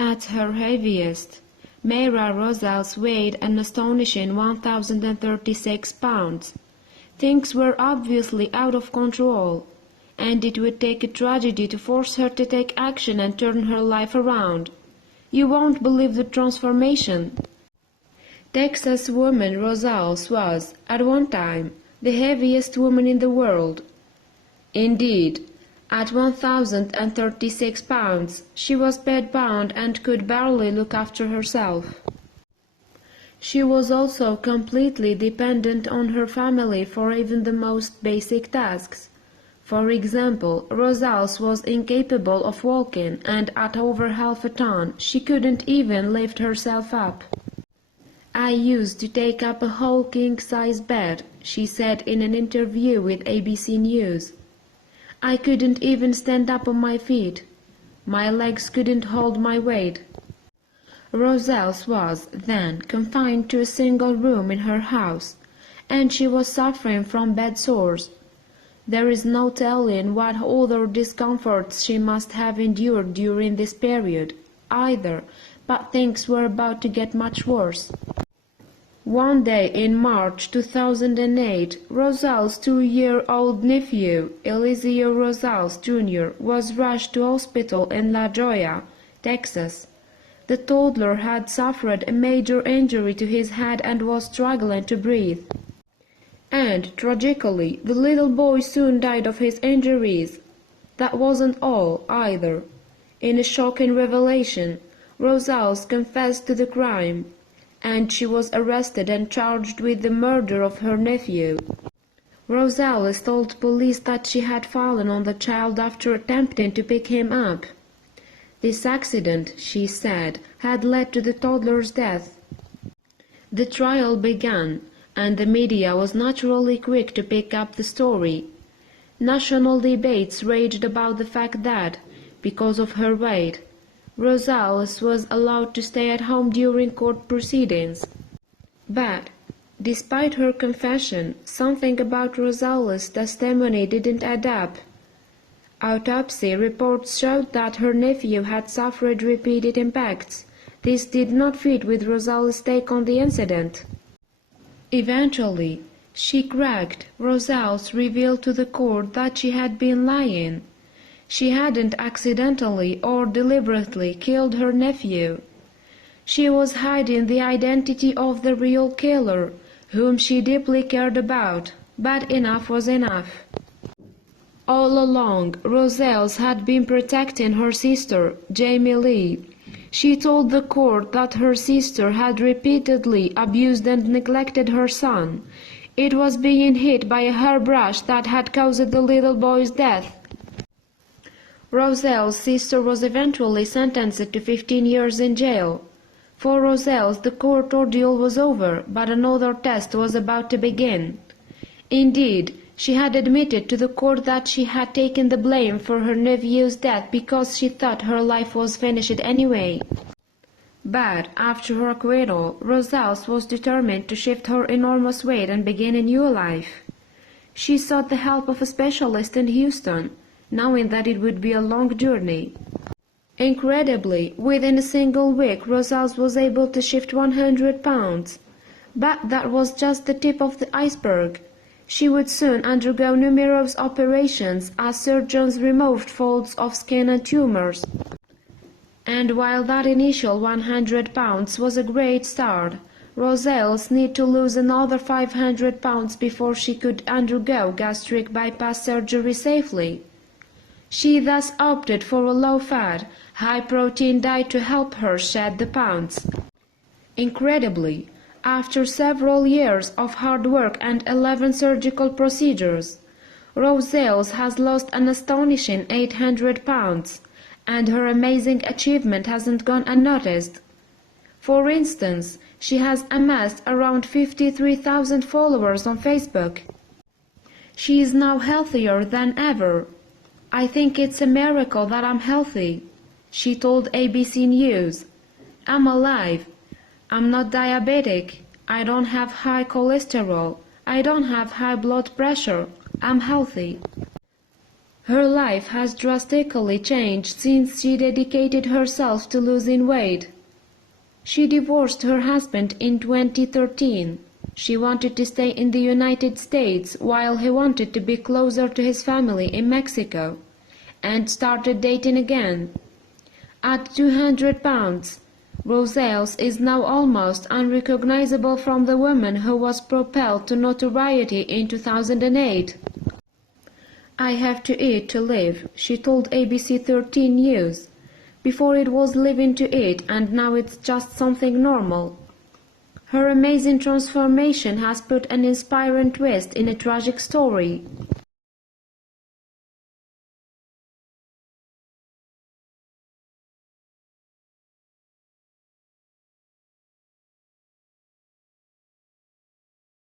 At her heaviest, Mayra Rosales weighed an astonishing 1,036 pounds. Things were obviously out of control, and it would take a tragedy to force her to take action and turn her life around. You won't believe the transformation. Texas woman Rosales was, at one time, the heaviest woman in the world. Indeed, at 1,036 pounds, she was bedbound and could barely look after herself. She was also completely dependent on her family for even the most basic tasks. For example, Rosales was incapable of walking, and at over half a ton, she couldn't even lift herself up. "I used to take up a whole king-size bed," she said in an interview with ABC News. "I couldn't even stand up on my feet. My legs couldn't hold my weight." Rosales was, then, confined to a single room in her house, and she was suffering from bed sores. There is no telling what other discomforts she must have endured during this period, either, but things were about to get much worse. One day in March 2008, Rosales' 2-year-old nephew, Eliseo Rosales Jr., was rushed to hospital in La Joya, Texas. The toddler had suffered a major injury to his head and was struggling to breathe. And, tragically, the little boy soon died of his injuries. That wasn't all, either. In a shocking revelation, Rosales confessed to the crime, and she was arrested and charged with the murder of her nephew. Rosales told police that she had fallen on the child after attempting to pick him up. This accident, she said, had led to the toddler's death. The trial began, and the media was naturally quick to pick up the story. National debates raged about the fact that, because of her weight, Rosales was allowed to stay at home during court proceedings. But, despite her confession, something about Rosales' testimony didn't add up. Autopsy reports showed that her nephew had suffered repeated impacts. This did not fit with Rosales' take on the incident. Eventually, she cracked. Rosales revealed to the court that she had been lying. She hadn't accidentally or deliberately killed her nephew. She was hiding the identity of the real killer, whom she deeply cared about, but enough was enough. All along, Rosales had been protecting her sister, Jamie Lee. She told the court that her sister had repeatedly abused and neglected her son. It was being hit by a hairbrush that had caused the little boy's death. Rosales' sister was eventually sentenced to 15 years in jail. For Rosales, the court ordeal was over, but another test was about to begin. Indeed, she had admitted to the court that she had taken the blame for her nephew's death because she thought her life was finished anyway. But after her acquittal, Rosales was determined to shift her enormous weight and begin a new life. She sought the help of a specialist in Houston, knowing that it would be a long journey. Incredibly, within a single week, Rosales was able to shift 100 pounds. But that was just the tip of the iceberg. She would soon undergo numerous operations as surgeons removed folds of skin and tumors. And while that initial 100 pounds was a great start, Rosales needed to lose another 500 pounds before she could undergo gastric bypass surgery safely. She thus opted for a low-fat, high-protein diet to help her shed the pounds. Incredibly, after several years of hard work and 11 surgical procedures, Rosales has lost an astonishing 800 pounds, and her amazing achievement hasn't gone unnoticed. For instance, she has amassed around 53,000 followers on Facebook. She is now healthier than ever. "I think it's a miracle that I'm healthy," she told ABC News. "I'm alive. I'm not diabetic. I don't have high cholesterol. I don't have high blood pressure. I'm healthy." Her life has drastically changed since she dedicated herself to losing weight. She divorced her husband in 2013. She wanted to stay in the United States while he wanted to be closer to his family in Mexico, and started dating again. At 200 pounds, Rosales is now almost unrecognizable from the woman who was propelled to notoriety in 2008. "I have to eat to live," she told ABC 13 News. "Before it was living to eat, and now it's just something normal." Her amazing transformation has put an inspiring twist in a tragic story.